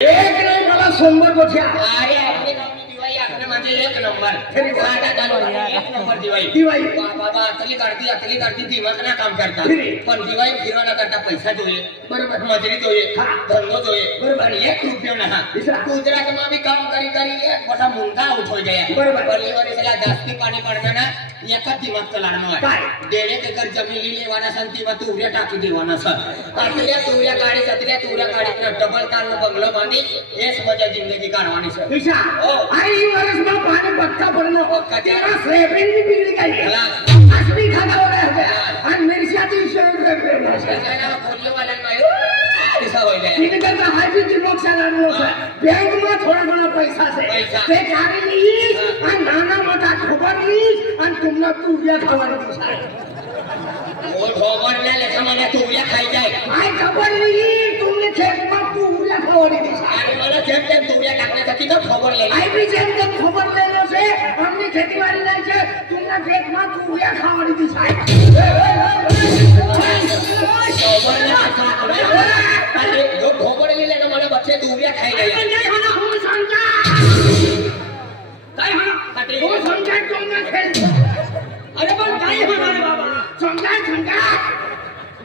एक नाही मला 100 गोठ्या. अरे आपली नवमी दिवाळी आपले म्हणजे एक नंबर. एक नंबर दिवाळी. दिवाळी बाबा अतली काढती दिमाग ना काम करता. पण दिवाळी फिरवणं करता पैसा जोये. बरोबर. मजुरी जोये. धंदो जोये. बरोबर. 1 रुपया ना. गुजरात में भी काम करी एक मोठा मुंडा उठो गया. बरोबर. परिवार सला जास्ती पाणी पडणार ना एका दिमाग चलाडणार काय. 1.5 एकर जमीन लेवाना संती व तुऱ्या टाकी देवाना सर. अतल्या तुऱ्या काढी सतल्या तुऱ्या काढी डबल काल बंगलो बांधी हेच मजा जिंदगी काढवानी सर. दिशा आई वर्ष में पानी पक्का पडनो तेरा स्लेपिंग भी बिगड़ी गई. असली खाना हो रहा है और मेरी शादी से ना बोलने वाला नहीं ऐसा हो गया. ठीक है तो हाई भी लोग चलानो बैंक में थोड़ा पैसा से ते गाड़ी लीज और नाना मोटा खबर लीज और तुमने तुरिया खबर दी. वो खबर ले लेखा मैंने तुरिया खाई जाए. आई खबर ली तुमने खेत में तुरिया खबर दी. अरे मला खेत में तुरिया टाकण्यासाठी तो खबर ले. आई भी जेम खबर ले लो से हमने खेतीबाड़ी नहीं छे तुमने खेत में तुरिया खबर दी. खबर ले अरे जो खबर ले लेना मला बच्चे तुरिया खाई गए. नहीं होना हो समझा काय होना हो समझा तुमने खेत. अरे पण काय होणार बाबा समजा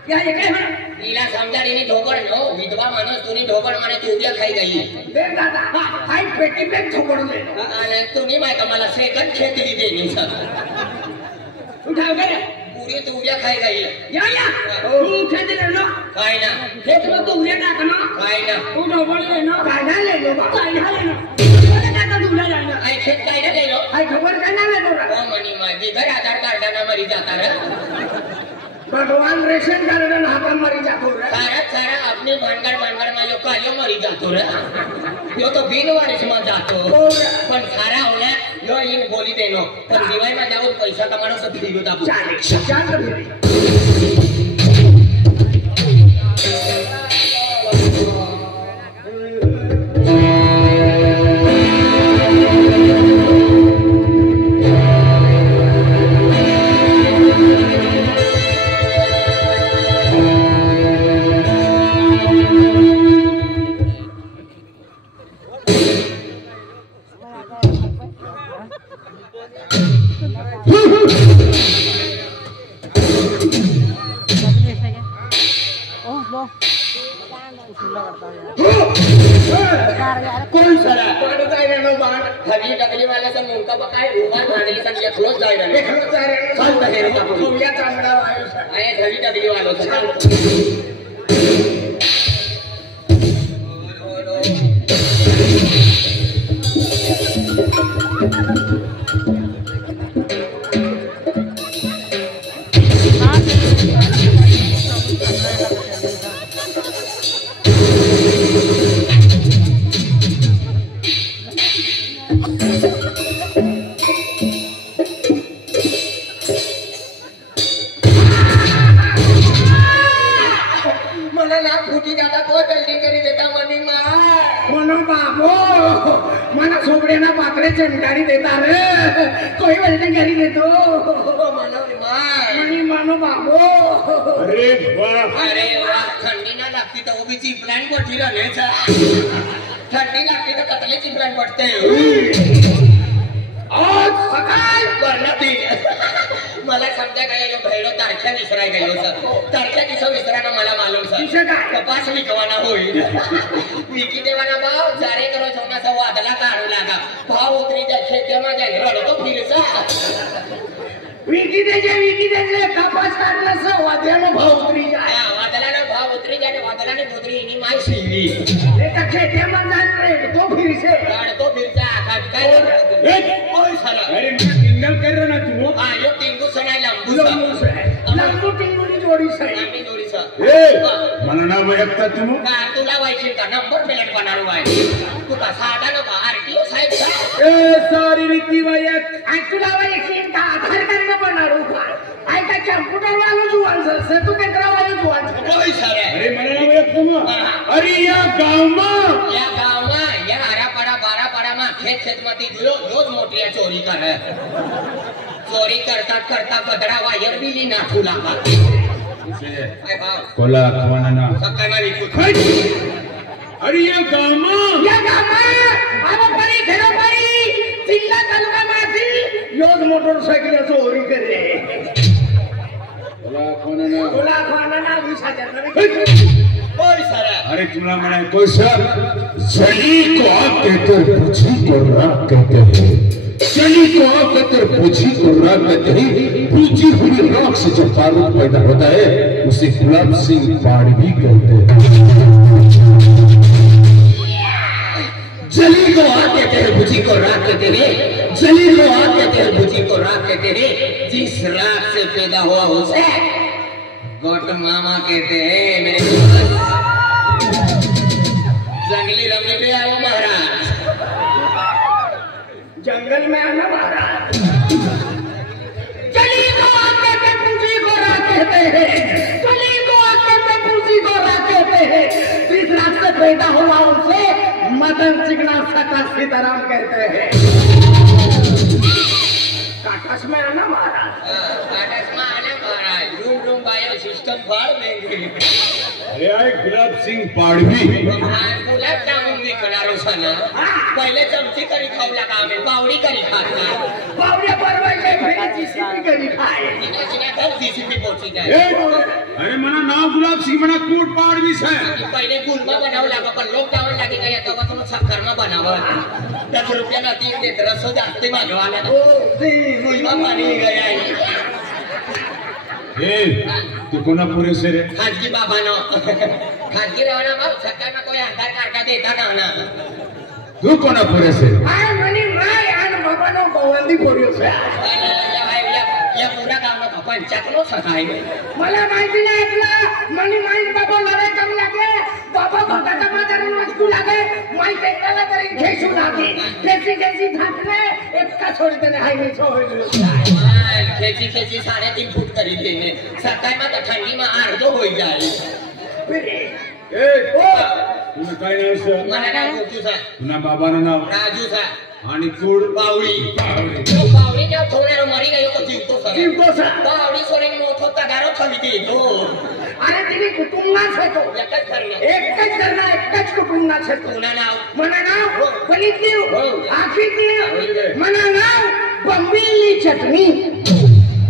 क्या ये काय होणार. नीला समजाडीने ढोबळ नो विधवा माणूस तुनी ढोबळ माने तुरिया खाई गई. देख दादा हाय पेटी पे ढोबळ ले आणि तुनी माहिती मला सेकंड खेती देनी सर. उठाव कर पूरी तुरिया खाई गई. या तू खेती ले लो काय ना खेत में तुरिया टाकना काय ना तू ढोबळ ले नो काय ना ले लो काय ना ले लो कोने का तुला जाना आई खेत काय ना ले लो आई खबर काय ना ले लो. ओ मनी माझी घर आधार कार्ड ना मरी जाता रे. भगवान रेशन कार्ड ना हाथ मरी जातो रे. सारा अपने भंडर में यो कालियो मरी जातो रे. यो तो बिन वारिस में जातो पण सारा होना यो इन बोली देनो पण दिवाळी में जाऊ पैसा कमानो तो फिरी होता. चाल कोण सरा कोण जायला नो बाण हवी डगली वाल्याचा मुंडका बकाय उभार भांडली सन एकलोच जायला एकलोच जायला चालत हे रे तुया चांगला आहे हवी डगली वालो चमकारी देता रे कोई वजन करी देतो मनी मानो बाबो. अरे वाह ठंडी ना लागती तो भी चिपलाइन पटी रहे ठंडी लागती तो कतले चिपलाइन पटते आज सकाळ वरना दिन मला समजा काय भेडो तारख्या विसराय गेलो सर. तारख्या दिवस विसराना मला मालूम सर. कपास विकवाना होईल विकी देवाना भाव जारे करो छोटासा वादला काढू लागा. भाव उतरी जा खेतेमा जाय रडतो फिरसा विकी देजे कपास काढला स वादलानो भाव उतरी जाय. वादलानो भाव उतरी जाय वादलाने उतरी इनी माय शिवी एका खेतेमा जाय रडतो फिरसा काय कोई साला. अरे सिंगल कर ना तू हां यो टिंगू सनाय लंबू टिंगूनी जोडी सर आम्ही जोडी सर. ए मला नाम ऐकता तू का तुला वायची का नंबर प्लेट बनारो वाय तू का साधा नको आरटीओ साहेब सा. ए सॉरी रीति वायक आई तुला वायची का आधार कार्ड बनारो का आई का कॉम्प्युटर वालो जुवान सर तू केंद्रा वालो जुवान कोई सर. अरे मला नाम ऐकतो मग. अरे या गावमा या आरापाडा बारापाडा मा खेत मध्ये रोज मोठी चोरी करे. चोरी करता पदरा वायर बिली ना तुला कोला खवाना सकाळी अरे ये गामा परी खेळो परी चिल्ला तालुका माझी योज मोटरसायकल चोरी करे तुला कोणाला 20,000 अरे तुम्हारा मना कोई सर चली को आप कहते पूछी को रात कहते हैं चली को आप कहते पूछी को रात कहते हैं पूछी हुई राख से जो तारुक पैदा होता है उसे गुलाब सिंह पाड़वी कहते हैं जली को आग कहते हैं बुझी को राख कहते हैं जली को आग कहते हैं बुझी को राख कहते हैं जिस राख से पैदा हुआ उसे गौतम मामा कहते हैं मेरे जंगली रमने पे आओ महाराज जंगल में आना महाराज जली को आग कहते पूंजी को राख कहते हैं जली को आग कहते पूंजी को राख कहते हैं जिस राख से पैदा हुआ उसे मदन चिकना सटा सीताराम कहते हैं काटस में आना महाराज काटस में आना Maharaj room room bio system फाड़ देंगे अरे आए गुलाब सिंह पाड़वी गुलाब जामुन भी खिलारो सना पहले चमची करी खाऊ लगा में पावड़ी करी खाता पावड़े परवल के फिर जीसीपी करी खाए जिना जिना कब जीसीपी पहुंची जाए अरे मना नाम गुलाब सिंह मना कोट पाड़वी से पहले गुलमा बनाव लगा पर लोग टावर लगे गया तो तुम शक्कर में बनावा 10 रुपया ना 3 दे 300 जाते मांगवाना गुलमा पानी गया ए तू कोना पूरे से रे खाजगी बाबा नो खाजगी रहना मग सरकार में कोई आधार कार्ड का देता ना ना तू कोना पूरे से आय मनी माय आन बाबा नो गोवंदी पोरियो से या पूरा गाव नो पंचायतनो सकाय में मला माहिती नाही ऐकला मनी माय बाबा लढाई करू लागे बाबा घोटाचा बाजारून वस्तू लागे माय टेकला तरी घेशू लागे खेची धाकले एकटा सोडते नाही मी सोडलो खेची 3.5 फूट करी देने सरकार में तो ठंडी में अर्धो हो जाए ए तुझं काय नाव सर मला नाव गोचू सा तुझा बाबाचं नाव राजू सा आणि कोड पावड़ी तो पावड़ी ने थोड़े मरी गयो तो जीवतो सा पावड़ी सोरे मोठो तगारो खमिती तो अरे तिने कुटुंबाच आहे तो एकच कुटुंबाच आहे तो तुना नाव मना नाव पलितीव आखीतीव मना नाव बंबिली चटणी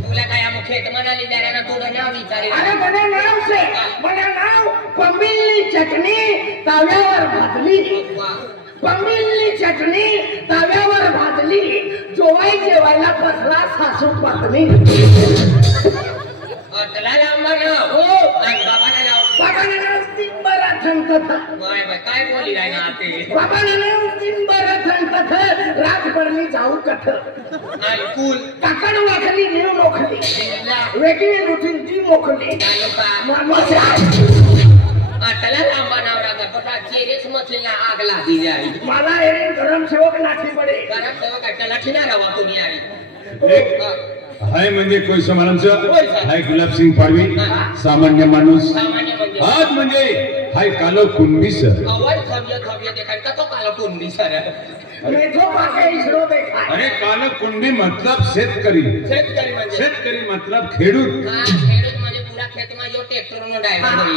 तुला काय मुखेत म्हणाली त्याला तुझं नाव विचारे अरे मना नाव से मना नाव बंबिली चटणी तव्यावर भाजली बंबिली चटणी तव्यावर भाजली जेवायला बसला सासू पत्नी त्याला नाव नाव हो बाबाने नाव तिंबरा थंकथ काय बोली राय ना ते बाबाने नाव तिंबरा थंकथ राजपरणी जाऊ कथ कुल काकड वाखली नेव नोखली वेगळी रुटीन ती मोखली त्याला लांबा नाव रागा पटा चेरेच मछलीला आग लागी जाई मला एरिन गरम सेवक नाठी पडे गरम सेवक त्याला ठिना रवा तुम्ही आई हाय म्हणजे कोई समारंभ हाय गुलाब सिंह पाडवी सामान्य माणूस आज म्हणजे हाय कालो कुंभी सर अवल खबिया देखाय का तो कालो कुंभी सर मेथो पाके इसरो देखा अरे कालो कुंभी मतलब शेतकरी म्हणजे शेतकरी मतलब खेडूत खेडूत म्हणजे पूरा खेत में जो ट्रैक्टर नो ड्राइवर होई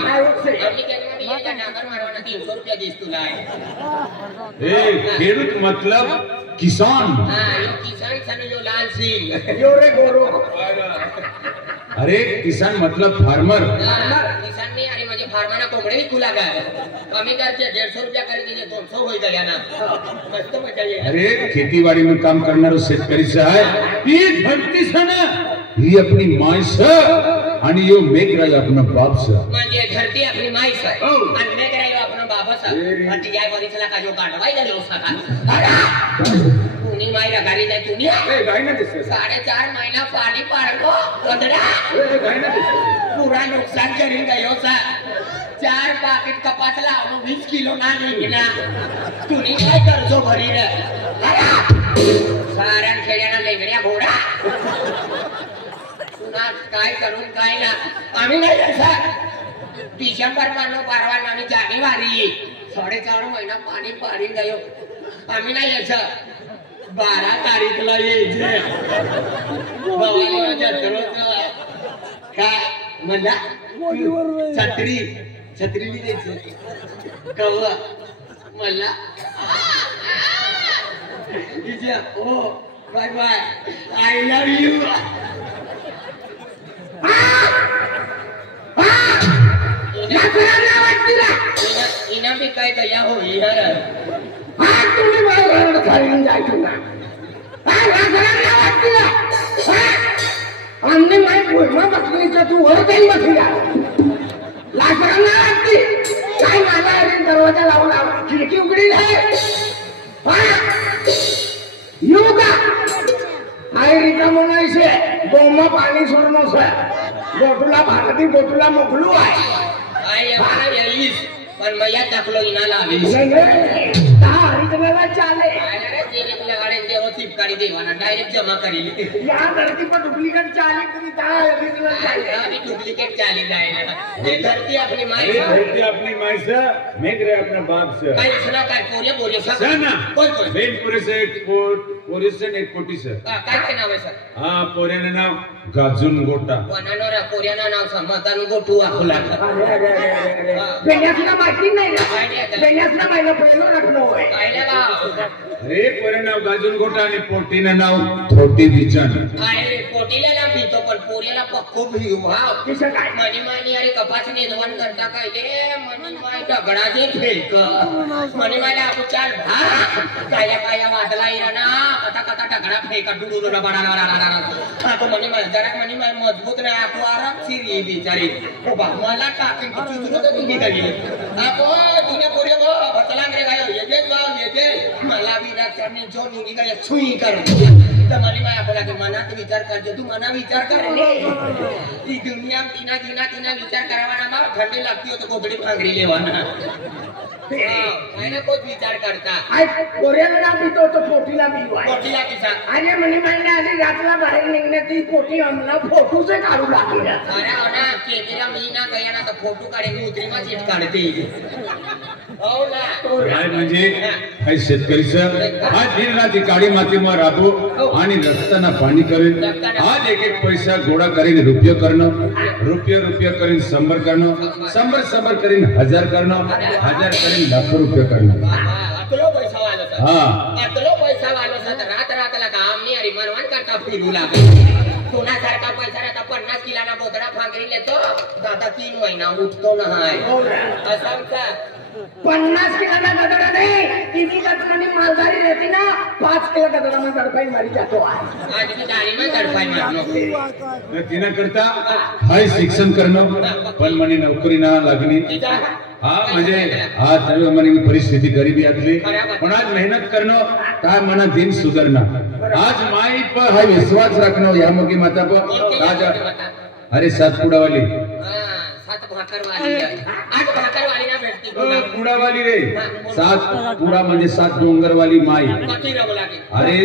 अपनी खेत में ये डांगर मारवाना 300 रुपया दीस तुला ए खेडूत मतलब किसान हां यो किसान सन जो लाल सिंह यो रे गोरो अरे किसान मतलब फार्मर किसान नहीं अरे म्हणजे फार्मरना कोंबडे विकू लागा कमी करते 150 रुपया करी दिले 200 होई गया ना मस्त मजा ये अरे खेतीबाड़ी में काम करणारो शेतकरी आहे ही धरती से ना ही अपनी माय से आणि यो मेघराज अपना बाप से म्हणजे धरती अपनी माय से आणि मेघराज अपना बाप से आणि या वरीसला का जो काढवाय गेलो सका तुनी मायरा गाडी जाय तुनी ए गाय ना दिसते 4.5 महीना पाणी पाडलो कंदडा ए गाय ना दिसते पूरा नुकसान करीन गयो सा 4 पाकिट कपास लावलो 20 किलो ना निघला तुनी काय करजो भरी रे साऱ्या खेड्याना लेंगड्या घोडा तुना काय करून काय ना आम्ही नाही असा डिसेंबर मानो परवान आम्ही जानेवारी 4.5 महिना पाणी पाडीन गयो आम्ही नाही असं 12 तारीखला यायचे भवानीच्या दररोज काय म्हणला छत्री द्यायचं कव्वा मला ओ bye bye I love you इना भी काय गया हो यार तुम्ही मला घरात खाली जायचं ना आमने माय बोलमा बसलीचं तू वर काही बसल्या लाकडांना लागती काय मला अरे दरवाजा लावून खिडकी उघडी आहे येऊ का आई रिका म्हणायचे गोमा पाणी सोडणं गोटूला भारती गोटूला मोकलू आहे पण मैया टाकलो इनाला चाले चिपकाड़ी देवाना डायरेक्ट जमा करी यहाँ धरती पर डुप्लीकेट चाले डुप्लीकेट चाली जाएगा धरती अपनी माई धरती अपनी माई से मेघ रहे अपने बाप से काय सुना काय पोरे बोले सब ना कोण बेनपुरे से एक पोरे से एक कोटी से काय नाव आहे सर हाँ पोरेने नाव गाजून गोटा वनानोरा पोऱ्याना नाव समतान गोटू आखुला बेण्यासला माहिती नाही ना बेण्यासला माहिती पहिलो रखनो होय काय ना अरे पोरे नाव गाजून गोटा आणि पोटीने नाव थोटी बिचन अरे पोटीला ना भीतो पण पोऱ्याला पक्को भिऊ हा किसा काय मनी मानी अरे कपास निर्माण करता काय रे मनी माय दगडाचे फेक मनी मायला आपण चाल काया काया वादला ना कथा कथा दगडा फेक डुडुडुडा बडा तो मनी माय जरा मनी माय मजबूत नाही आपण आराम सिरी बिचारी ओ बा मला टाकिन चुचुरो तर तुम्ही करी आपण तुने पोरे गो बतला रे गायो येजे मला विराटने जो निघी गया छुई कर तर मनी माय आपला मनात विचार करते तू मना विचार कर ती दुनिया तिना तिना तिना विचार करावाना मा ठंडी लागती हो तो कोबडी भांगरी लेवाना मैंने कुछ विचार करता आई पोऱ्याला ना पितो तो पोटीला पिवाय पोटीला किसा अरे म्हणे म्हणले आधी रातला बाहेर निघण्यात ती पोटी आम्हाला फोटोचे काढू लागले अरे ना केतेला मी ना गया ना तर फोटो काढे उतरी मा चिट काढते हो ना काय म्हणजे काही शेतकरीचं आज दिन रात काळी मातीमा राबो आणि रस्त्याना पाणी करेल आज एक एक पैसा गोळा करीन रुपये करणं रुपये करीन 100 करणं 100 करीन 1000 करणं 1000 करीन लाख रुपये करणं अतलो पैसा वालो सर हाँ अतलो पैसा वालो सर रात रातला काम नाही अरे मरवान करता फिरू लागे कोणा सारखा पैसा राहता 50 किलोना बोदरा फांगरी लेतो दादा 3 महिना उठतो नाही असा 50 किलोना गदडा नाही तिनी गदडानी मालदारी रहती ना 5 किलो गदडा में तड़पाई मारी जातो आज की गाडी में तड़पाई मारनो तिना करता हाय शिक्षण करणं पण म्हणे नोकरी ना लागली हा म्हणजे आज म्हणे परिस्थिती गरिबी असली पण आज मेहनत करणं काय मना दिन सुधारणं आज माई पर हा विश्वास रखणं या मुकी माता पर अरे सातपुडा वाली सात भाकर वाली आज भाकर वाली ना भेटती पुडा वाली रे सात पुडा म्हणजे 7 डोंगर वाली माई कती रव लागे अरे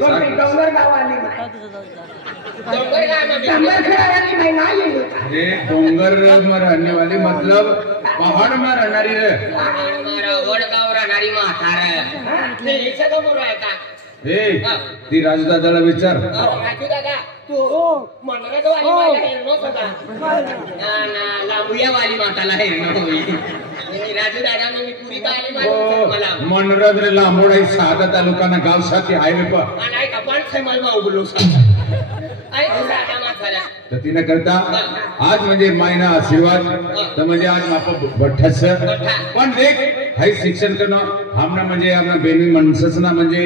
डोंगर गावाली डोंगर गाव में डोंगर खेळावाली माई नाही अरे डोंगर में रहने वाली मतलब पहाड़ में रहणारी रे मारा वडगाव राहणारी म्हातार ते इथे समोर आहे का ती राजू दादाला विचार राजू दादा तू मनोरथ वाली मला हेरणो होता ना लांबुया वाली माताला हेरणो होई राजू दादा मी पुरी काली मारू मला मनोरथ रे लांबोडा साधा तालुकाना गाव साथी हायवे पर आणि का पण खेमल मा उगलो आई दादा माथाला तर तिने करता आज म्हणजे मायना आशीर्वाद तर म्हणजे आज माप बठ्ठस पण देख हाय शिक्षण करणं हमना म्हणजे आपला बेनी माणसासना म्हणजे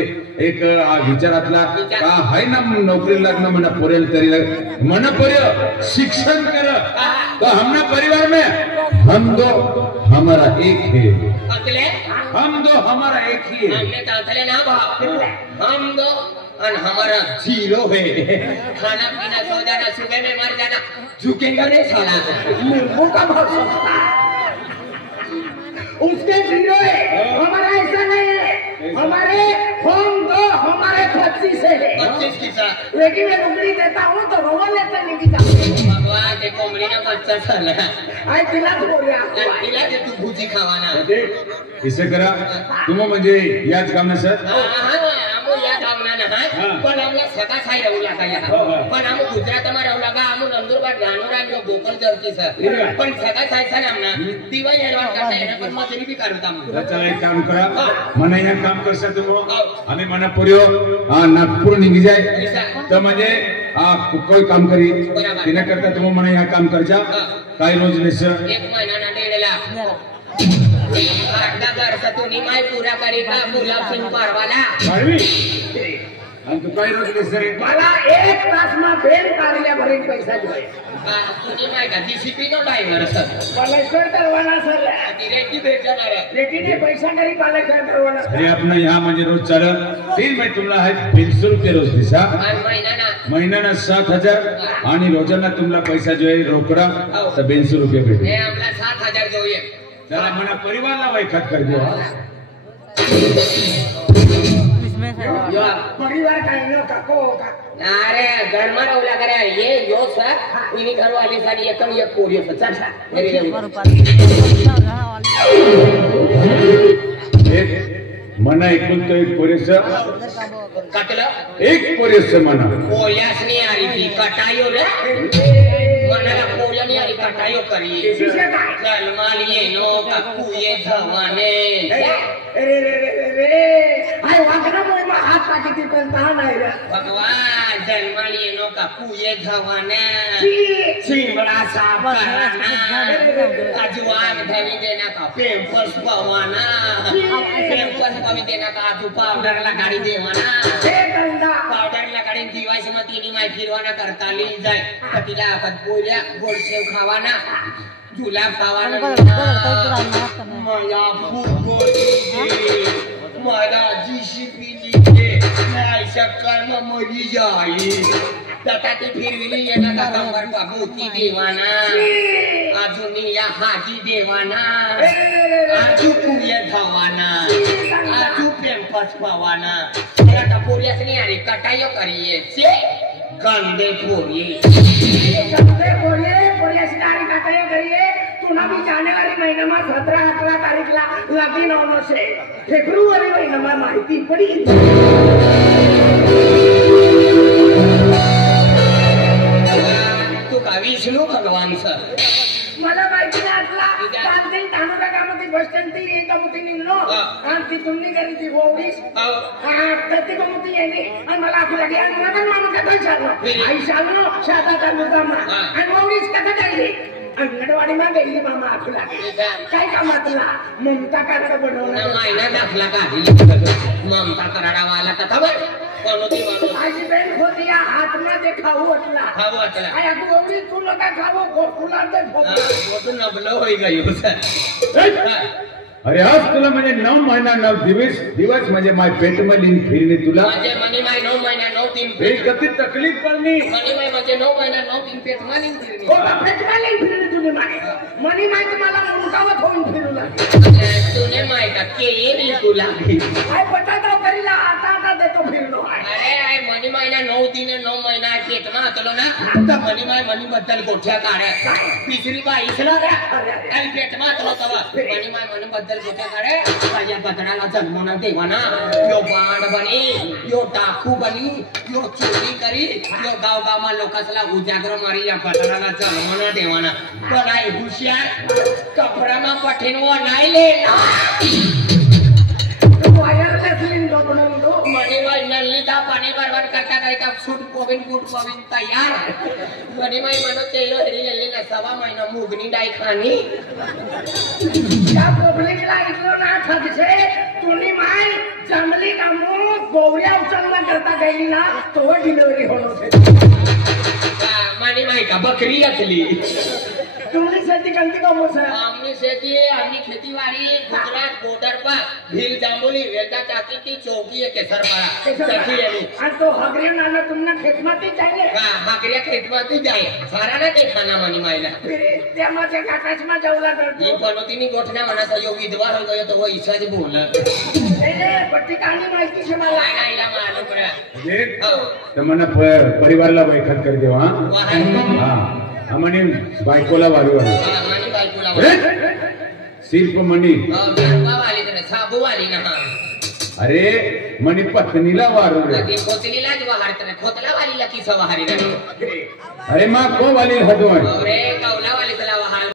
एक विचारातला का हाय ना नोकरी लागणं म्हणा पोरेल तरी मन पोरे शिक्षण कर तो हमना परिवार में हम दो हमारा एक है अकेले हम दो हमारा एक ही है हमने ताथले ना भाव हम दो और हमारा 0 है खाना पीना सो जाना सुबह में मर जाना झुकेगा नहीं साला नींबू का भाव सस्ता उसके 0 है हमारा ऐसा नहीं है हमारे हम दो हमारे 25 है 25 की सा लेकिन मैं उंगली देता हूँ तो रोवा लेते नहीं की भगवान ते कोंबडी ना बच्चा साला आई तिला बोल रहा तिला ते तू भुजी खावाना इसे करा तुम म्हणजे याच काम ना सर हां आमो या गावना ना पण आमला सगळा साई राहू लागा या पण आम गुजरातમાં राहू लागा आम नंदुरबार जानोरा जो गोकल जरती सर पण सगळा साई सर आमना दिवाई हेरवा करता है पण मजुरी भी करता हम चला एक काम करा મને અહીંયા કામ કરશે તો અમે મને પૂર્યો નાગપુર નીકળી જાય તો મને કોઈ કામ કરી તેના કરતા તમે મને અહીંયા કામ કરજા કાઈ રોજ લેશે એક મહિનાના 1.5 લાખ आठदा वर्ष तो निमाय पूरा करेगा गुलाब सिंह परवाला मारवी हम तो कई रोज लेसे रे मला 1 तास में बेल कार्य भरे पैसा जोए तू निमाय का डीसीपी नो ड्राइवर सर कलेक्टर करवाना सर डायरेक्टली भेटणार लेकिन ये पैसा नहीं कलेक्टर करवाना अरे अपना यहाँ म्हणजे रोज चाल 3 महिने तुमला आहे 200 रुपये रोज दिसा महिन्याना 7000 आणि रोजाना तुमला पैसा जो आहे रोकड़ा तर 200 रुपये भेटे हे आमला 7000 જોઈએ जरा मना परिवारला वैखत कर दो यो परिवार का नो काको का अरे घर में रहू लागा रे ये यो सर इनी घरवाली सारी एकदम ये पोरियो सर चल मेरी मना एकूण तो एक पोरेस कटलं एक पोरेस मना पोल्यास नहीं आ रही थी कटायो रे मनाला पोल्या नहीं आ रही कटायो करी सलमा लिए नो ककू ये धवाने अरे रे रे रे आय वाकना मोय हात टाकी ती पण ता नाही रे भगवान जन्मा लिए नो ककू ये धवाने सिमरा साबराना अजवान धवी देना का पेम्पर्स पवाना पेम्पर्स पवी देना का आजू पावडर ला गाडी देवाना पावडर ला गाडी दिवायस में तिनी माय फिरवाना करता ली जाय कतिला बोल्या गोडसेव खावाना जुलाब खावाना माया माया जीसीपी लीजे माय शक्कर में मरी जाई तथा ती फिरविली येना का कंबर का मोती देवाना अजूनी या हाजी देवाना आजू कुये धावाना आजू पेम्पस पवाना तेरा टपोरिया से नहीं आ रही कटाइयो करिए से गंदे पोरी गंदे पोरिया से गाड़ी कटाइयो करिए तू ना भी जाने वाली महीने में 17-18 तारीख ला लगी नौनो से फेब्रुवारी महीने में माहिती पड़ी तू का विष्णु भगवान सर मला माहिती नसला काल दिन तानुका कामती बस स्टँड ती एक कामती निघलो आणि ती तुम्ही करी ती गोवडीस प्रति कामती येणे आणि मला आखू लागली आणि मला माणूस कथा चाललो आई चाललो शादा चाललो कामा आणि गोवडीस कथा चालली अंगणवाडी में गेली मामा आखू लागली काय कामातला ममता काढा बनवला महिना दाखला काढली ममता कराडा वाला कथा बघ कोणती माणूस माझी बहीण होती या हात मध्ये खाऊ वाटला आया गोवडी तू नका खाऊ गोकुला दे वो तो नबलो होई गयो सर अरे आज तुला म्हणजे 9 महिना 9 दिवस म्हणजे माय पेट में लीन फिरने तुला म्हणजे मनी माय 9 महिना 9 दिन पेट कती तकलीफ पडली मनी माय म्हणजे 9 महिना 9 दिन पेट में लीन फिरने हो पेट में लीन फिरने तुने माय मनी माय तुम्हाला मुंडावत होऊन फिरू लागली तूने माय का के ये तुला आय पटाता करीला आता देतो फिरलो अरे आय मनी महिना 9 दिन 9 महिना पेट में आतलो ना तर मनी बद्दल गोठ्या काढे पिसरी बाई इसला रे आणि पेट में आतलो तवा मनी बद्दल गोठ्या काढे माझ्या पत्राला जन्मना देवाना यो बाण बनी यो डाकू बनी यो चोरी करी यो गाव में लोकासला उजागर मारी या पत्राला जन्मना देवाना पण आय हुशार कपड़ा में पठिनवा नाही लेना वायरलेस लिंक बनवून दो मनी माय नल्लीदा पाणी बरबाद करता सूट पोविन तयार मनी माय मनो तेलो हरी लल्ली ना 1.5 महिना मुगनी डाई खानी त्या पब्लिकला इतलो ना ठगसे तुनी माय जंगली कामो गोवऱ्या उचलना करता गेली ना तो डिलिव्हरी होणो छे मनी माय का बकरी असली तुमनी शेती करती का मोसा आमनी शेती आमनी खेतीवाड़ी गुजरात बॉर्डर पर भील जांबुली वेलदा टाकी की चौकी है केसरपाड़ा सखी है आज तो हगरिया नाना तुमने खेतमाती चाहिए हां हगरिया खेतमाती जाए सारा ना के खाना मनी मायला फिर त्या माझ्या काकाच मा जाऊला करतो ये पनोतीनी गोठना मना तो यो विधवा हो गयो तो वो ईसा जी बोल ए पट्टी कहानी माहिती छे मला नाही ना मालूम रे देख तर मना परिवारला वैखत कर देवा हां अमनी बायकोला वारी मनी बायकोला सिर्फ मनी वाली वाली ना साबू वाली ना अरे मनी पत्नीला वारू रे ती खोतलीलाच वाहारत खोतला वालीला की सवाहारी अरे माँ को वाली हदवाय अरे कौला वाली चला